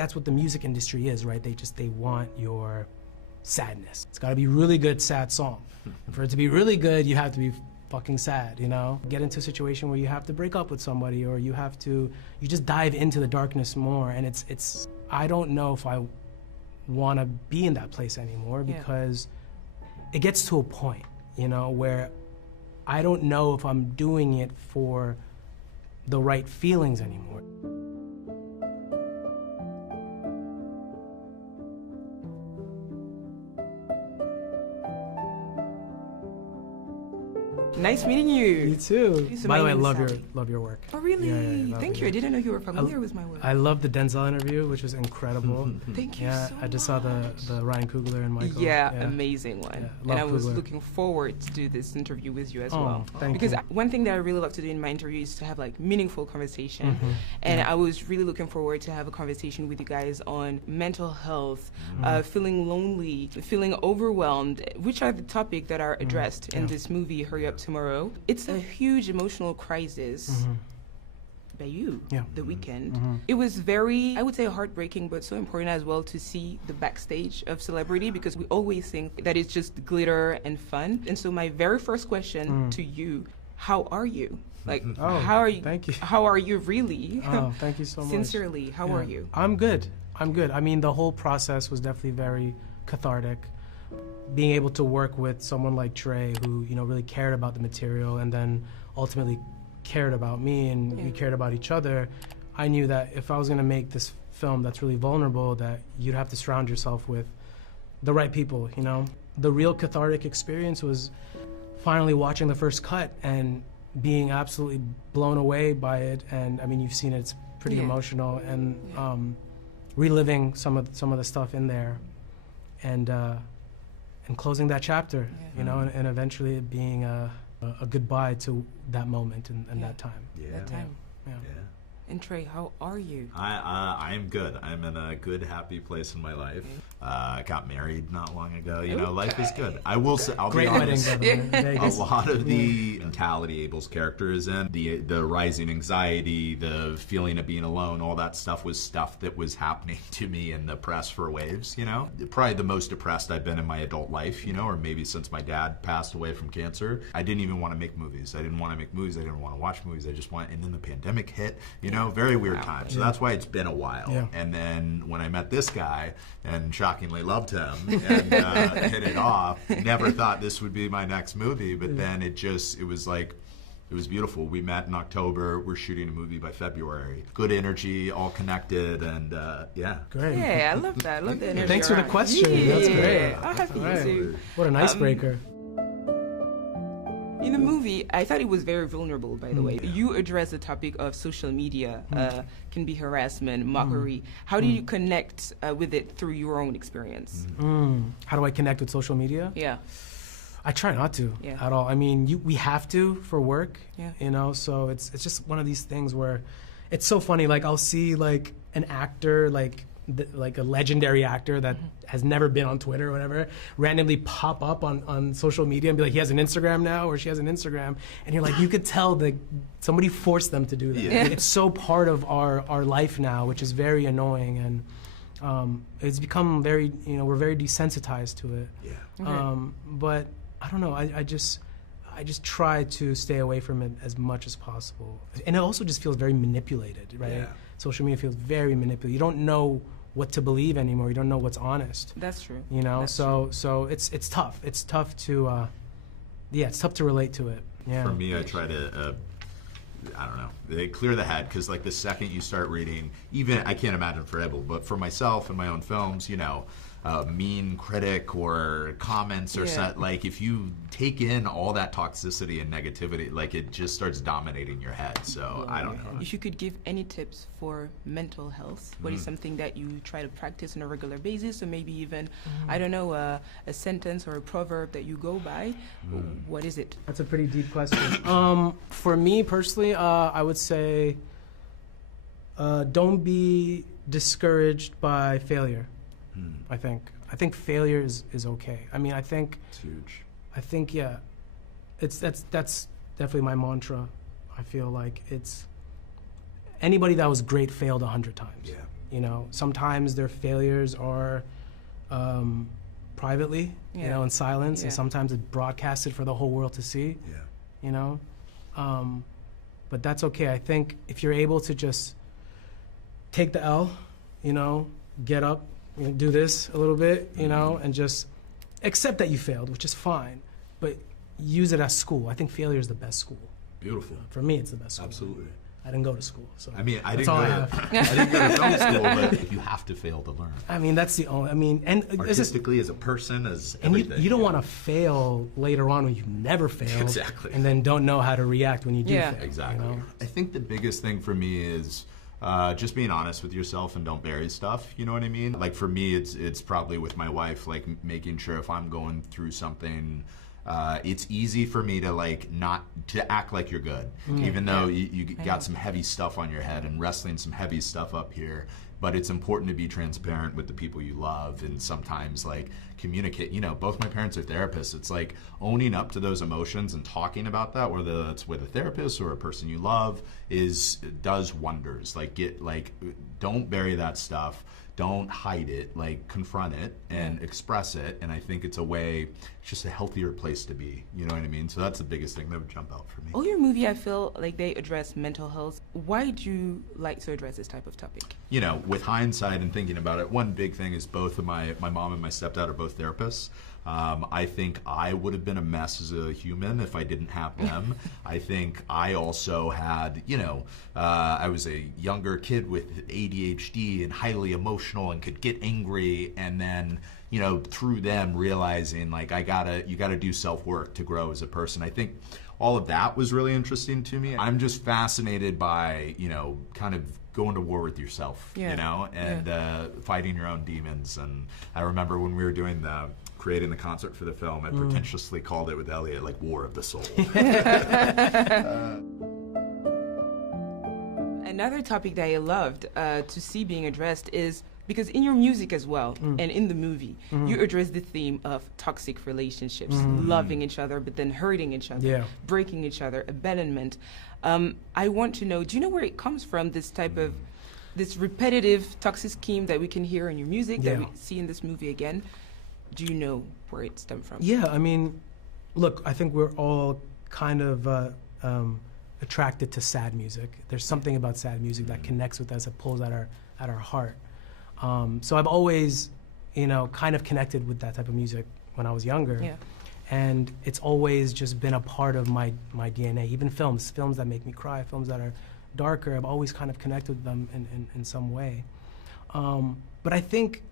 that's what the music industry is, right? They want your sadness. It's got to be really good sad song. And for it to be really good, you have to be fucking sad, you know? Get into a situation where you have to break up with somebody, or you just dive into the darkness more, and it's I don't know if I want to be in that place anymore, because it gets to a point, you know, where I don't know if I'm doing it for the right feelings anymore. Nice meeting you. You too. So By the way, I my love name is love your work. Oh, really? Yeah, Thank you. I didn't know you were familiar with my work. I love the Denzel interview, which was incredible. Thank you so much. I just saw the Ryan Coogler and Michael. Yeah, amazing one. Yeah, and I was Coogler. looking forward to do this interview with you as well. Thank because you. one thing that I really love to do in my interview is to have like meaningful conversation. And I was really looking forward to have a conversation with you guys on mental health, feeling lonely, feeling overwhelmed, which are the topics that are addressed in this movie, Hurry Up Tomorrow. It's a huge emotional crisis by you, The Weeknd. It was very, I would say, heartbreaking, but so important as well to see the backstage of celebrity, because we always think that it's just glitter and fun. And so my very first question to you, how are you? Like, how are you? Thank you. How are you really? Oh, thank you so much. Sincerely, how are you? I'm good. I mean, the whole process was definitely very cathartic. Being able to work with someone like Trey, who, you know, really cared about the material and then ultimately cared about me, and we cared about each other, I knew that if I was going to make this film that's really vulnerable, that you'd have to surround yourself with the right people, you know? The real cathartic experience was finally watching the first cut and being absolutely blown away by it. And I mean, you've seen it, it's pretty emotional, and reliving some of the stuff in there, and closing that chapter, you know, and eventually it being a goodbye to that moment and that time. That time. Yeah. And Trey, how are you? I am good. I'm in a good, happy place in my life. Got married not long ago. You know, life is good. I will say, I'll be honest. A lot of the mentality Abel's character is in, the rising anxiety, the feeling of being alone, all that stuff was stuff that was happening to me in the press for Waves, you know? Probably the most depressed I've been in my adult life, you know, or maybe since my dad passed away from cancer. I didn't even want to make movies. I didn't want to make movies. I didn't want to watch movies. I just wanted, and then the pandemic hit, you know, very weird time. So that's why it's been a while. And then when I met this guy and shockingly loved him and hit it off, never thought this would be my next movie, but then it was beautiful. We met in October. We're shooting a movie by February. Good energy, all connected, and Great. Yeah, I love that. I love the energy. Thanks for the question. Yeah. That's great. I'm happy too. What an icebreaker. In the movie, I thought it was very vulnerable, by the way. You address the topic of social media, can be harassment, mockery. How do you connect with it through your own experience? How do I connect with social media? Yeah. I try not to at all. I mean, we have to for work, you know, so it's just one of these things where it's so funny. Like, I'll see like an actor, like a legendary actor that has never been on Twitter or whatever, randomly pop up on social media and be like, he has an Instagram now, or she has an Instagram, and you're like, you could tell that somebody forced them to do that. It's so part of our life now, which is very annoying, and it's become very, you know, we're very desensitized to it. But I don't know, I just try to stay away from it as much as possible. And it also just feels very manipulated, right? Social media feels very manipulated. You don't know what to believe anymore. You don't know what's honest. That's true. You know, That's so it's tough. It's tough to it's tough to relate to it. Yeah. For me, I try to I don't know, they clear the head, because like the second you start reading, even I can't imagine for Abel, but for myself and my own films, you know, mean critic or comments or like if you take in all that toxicity and negativity, like it just starts dominating your head. So I don't know. If you could give any tips for mental health, what is something that you try to practice on a regular basis, or maybe even I don't know, a sentence or a proverb that you go by? What is it? That's a pretty deep question. For me personally, I would say don't be discouraged by failure. I think failure is okay. I mean, I think it's huge. I think that's definitely my mantra. I feel like it's anybody that was great failed 100 times. you know, sometimes their failures are privately, you know, in silence, and sometimes it's broadcasted for the whole world to see, you know. But that's okay. I think if you're able to just take the L, you know, get up, you know, do this a little bit, you know, and just accept that you failed, which is fine, but use it as school. I think failure is the best school. Beautiful. For me, it's the best school. Absolutely. I didn't go to school, so I mean, I that's didn't all go I have. I didn't go to film school, but you have to fail to learn. I mean, that's the only. I mean, and artistically, as a person, as and everything. you don't want to fail later on when you've never failed, exactly, and then don't know how to react when you do fail. Exactly. You know? I think the biggest thing for me is just being honest with yourself and don't bury stuff. You know what I mean? Like for me, it's probably with my wife, like making sure if I'm going through something. It's easy for me to like not to act like you're good, even though you got some heavy stuff on your head and wrestling some heavy stuff up here. But it's important to be transparent with the people you love and sometimes like communicate. You know, both my parents are therapists. It's like owning up to those emotions and talking about that, whether that's with a therapist or a person you love, does wonders. Like don't bury that stuff. Don't hide it, like confront it and express it. And I think it's just a healthier place to be. You know what I mean? So that's the biggest thing that would jump out for me. All your movie, I feel like they address mental health. Why do you like to address this type of topic? You know, with hindsight and thinking about it, one big thing is both of my mom and my stepdad are both therapists. I think I would have been a mess as a human if I didn't have them. I think I also had, you know, I was a younger kid with ADHD and highly emotional and could get angry, and then, you know, through them realizing like you gotta do self-work to grow as a person. I think all of that was really interesting to me. I'm just fascinated by, you know, kind of going to war with yourself, you know, and fighting your own demons. And I remember when we were creating the concert for the film, I pretentiously called it with Elliot like War of the Soul. Another topic that I loved to see being addressed is because in your music as well and in the movie, you address the theme of toxic relationships, loving each other but then hurting each other, breaking each other, abandonment. I want to know, do you know where it comes from, this type of this repetitive toxic scheme that we can hear in your music that we see in this movie again? Do you know where it stemmed from? Yeah, I mean, look, I think we're all kind of attracted to sad music. There's something about sad music that connects with us, that pulls at our heart. So I've always, you know, kind of connected with that type of music when I was younger. Yeah. And it's always just been a part of my DNA. Even films that make me cry, films that are darker, I've always kind of connected with them in some way. But I think,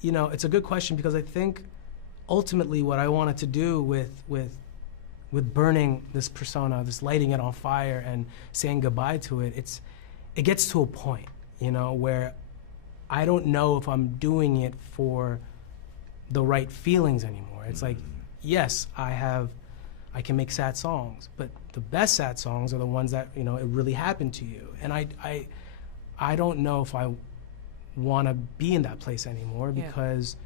you know, it's a good question because I think ultimately what I wanted to do with burning this persona, this lighting it on fire and saying goodbye to it, it gets to a point, you know, where I don't know if I'm doing it for the right feelings anymore. It's like, yes, I can make sad songs, but the best sad songs are the ones that, you know, it really happened to you. And I don't know if I want to be in that place anymore because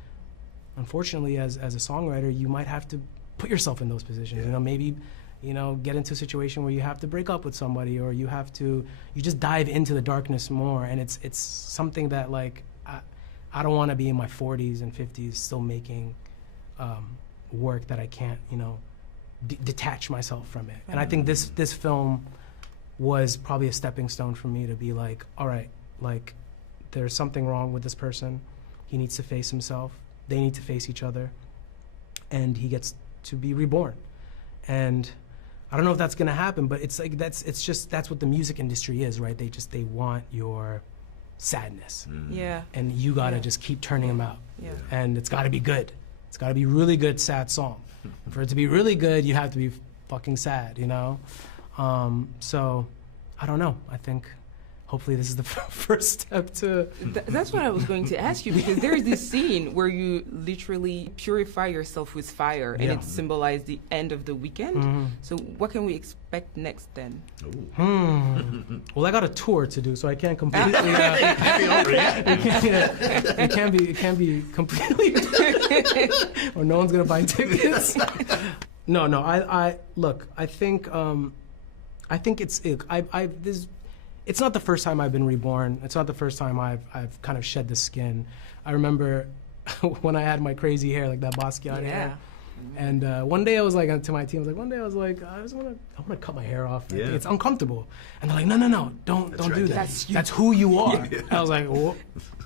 unfortunately as a songwriter you might have to put yourself in those positions. You know, maybe, you know, get into a situation where you have to break up with somebody, or you just dive into the darkness more, and it's something that like I don't want to be in my 40s and 50s still making work that I can't, you know, detach myself from it. And I think this film was probably a stepping stone for me to be like, all right, like there's something wrong with this person. He needs to face himself. They need to face each other. And he gets to be reborn. And I don't know if that's gonna happen, but it's like that's what the music industry is, right? They want your sadness. Yeah. And you gotta just keep turning them out. Yeah. And it's gotta be good. It's gotta be really good sad song. And for it to be really good, you have to be fucking sad, you know? So I don't know. I think hopefully this is the first step to... That's what I was going to ask you, because there is this scene where you literally purify yourself with fire, and it symbolized the end of the weekend. So what can we expect next then? Well, I got a tour to do, so I can't completely... it can't be completely... or no one's going to buy tickets. No, I look, I think it's... it's not the first time I've been reborn. It's not the first time I've kind of shed the skin. I remember when I had my crazy hair, like that Basquiat hair. And one day I was like, to my team, I want to cut my hair off. Yeah. It's uncomfortable. And they're like, no, don't do that. That's who you are. Yeah. I was like, well,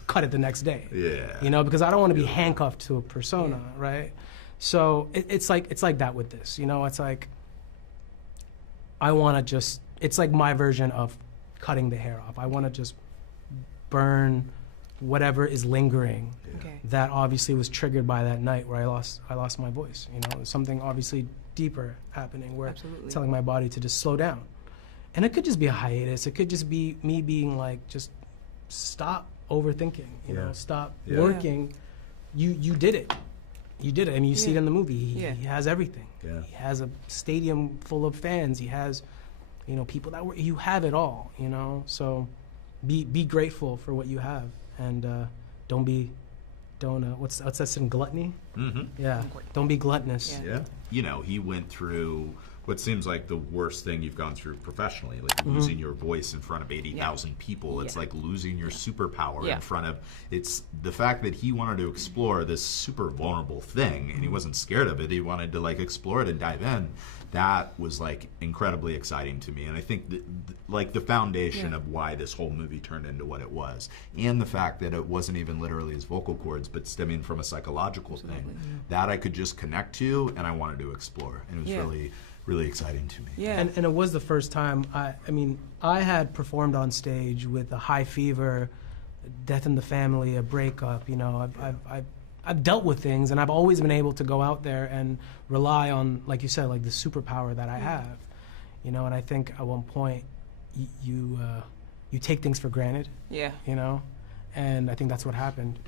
cut it the next day. Yeah. You know, because I don't want to be handcuffed to a persona, right? So it's like that with this. You know, it's like, I want to just, it's like my version of cutting the hair off. I want to just burn whatever is lingering that obviously was triggered by that night where I lost my voice. You know, something obviously deeper happening where telling my body to just slow down. And it could just be a hiatus. It could just be me being like, just stop overthinking, you know, stop working. You did it. You did it. I mean, you see it in the movie. He has everything. Yeah. He has a stadium full of fans. He has, you know, people that work. You have it all, you know. So be grateful for what you have. And what's that in gluttony? Mm-hmm. Yeah, don't be gluttonous. Yeah. You know, he went through what seems like the worst thing you've gone through professionally, like losing your voice in front of 80,000 people. It's like losing your superpower in front of, it's the fact that he wanted to explore this super vulnerable thing and he wasn't scared of it. He wanted to like explore it and dive in. That was like incredibly exciting to me. And I think like the foundation of why this whole movie turned into what it was, and the fact that it wasn't even literally his vocal cords, but stemming from a psychological thing that I could just connect to and I wanted to explore. And it was really exciting to me. Yeah, and it was the first time. I mean, I had performed on stage with a high fever, death in the family, a breakup. You know, I've dealt with things, and I've always been able to go out there and rely on, like you said, like the superpower that I have. You know, and I think at one point you take things for granted. Yeah. You know, and I think that's what happened.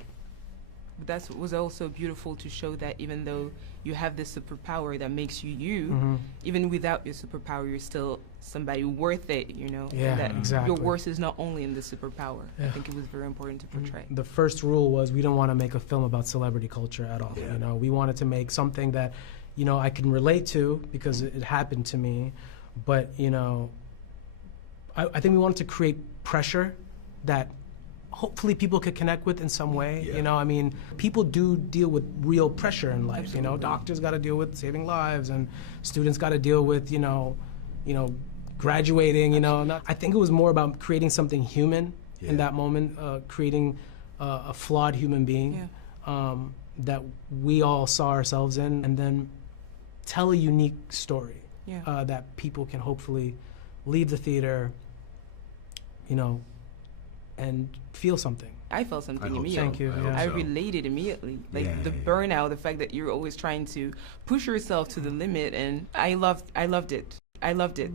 But that was also beautiful to show that even though you have this superpower that makes you you, even without your superpower, you're still somebody worth it, you know? Yeah, that exactly. Your worth is not only in the superpower. I think it was very important to portray. The first rule was we don't want to make a film about celebrity culture at all. You know, we wanted to make something that, you know, I can relate to because it happened to me. But, you know, I think we wanted to create pressure that hopefully people could connect with in some way. You know, I mean, people do deal with real pressure in life. Absolutely. You know, doctors got to deal with saving lives, and students got to deal with, you know, graduating. You know, I think it was more about creating something human in that moment, creating a flawed human being that we all saw ourselves in, and then tell a unique story that people can hopefully leave the theater, you know, and feel something. I felt something immediately. Thank you. I related immediately. Like the burnout, the fact that you're always trying to push yourself to the limit, and I loved it. I loved it.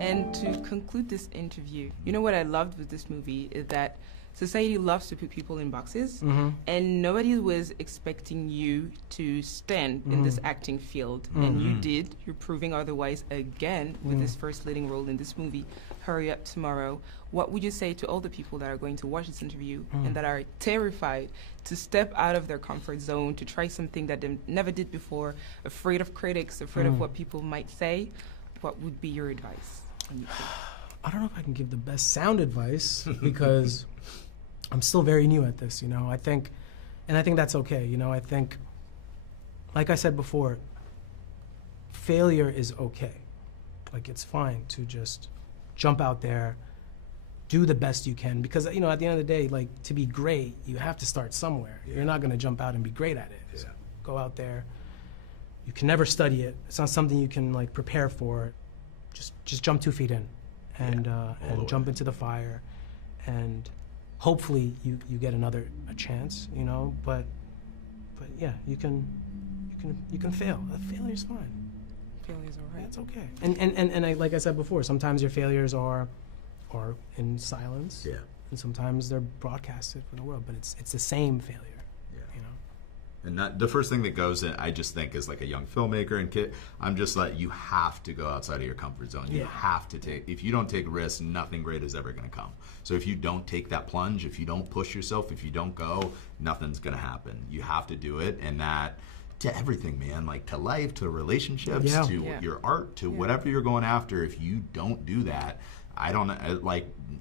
And to conclude this interview, you know what I loved with this movie is that society loves to put people in boxes, and nobody was expecting you to stand in this acting field, and you did. You're proving otherwise again with this first leading role in this movie, Hurry Up Tomorrow. What would you say to all the people that are going to watch this interview and that are terrified to step out of their comfort zone, to try something that they never did before, afraid of critics, afraid of what people might say? What would be your advice? I don't know if I can give the best sound advice because I'm still very new at this, you know. I think that's okay, you know. I think, like I said before, failure is okay. Like, it's fine to just jump out there, do the best you can, because, you know, at the end of the day, like, to be great, you have to start somewhere. You're not going to jump out and be great at it. So go out there. You can never study it. It's not something you can, like, prepare for. Just jump 2 feet in and jump into the fire, and hopefully you get a chance, you know. But yeah, you can fail. Failure's fine. Failure's all right. Yeah, it's okay. And like I said before, sometimes your failures are in silence. Yeah. And sometimes they're broadcasted for the world, but it's the same failure. And that, the first thing that goes in, I just think, as like a young filmmaker and kid, I'm just like, you have to go outside of your comfort zone. You have to take, if you don't take risks, nothing great is ever going to come. So if you don't take that plunge, if you don't push yourself, if you don't go, nothing's going to happen. You have to do it, and that to everything, man. Like to life, to relationships, to your art, to whatever you're going after. If you don't do that,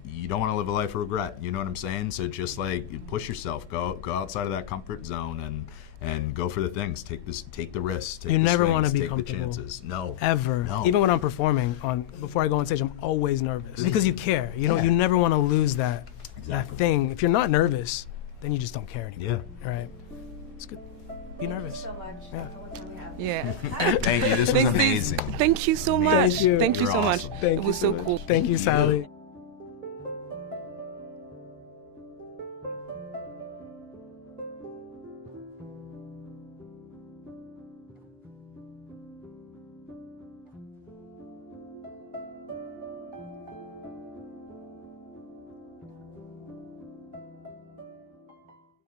you don't want to live a life of regret. You know what I'm saying? So just like push yourself, go outside of that comfort zone and go for the things. Take the risks. You never want to be take comfortable. the chances. No, ever. No. Even when I'm performing, before I go on stage, I'm always nervous because you care. You know, you never want to lose that thing. If you're not nervous, then you just don't care anymore. Yeah. Right. It's good. Be nervous. Thank you so much. Yeah. Thank you. This was amazing. Thank you so much. Thank you. Thank you so You're much. awesome. Thank it was you so cool. Thank you, Sally.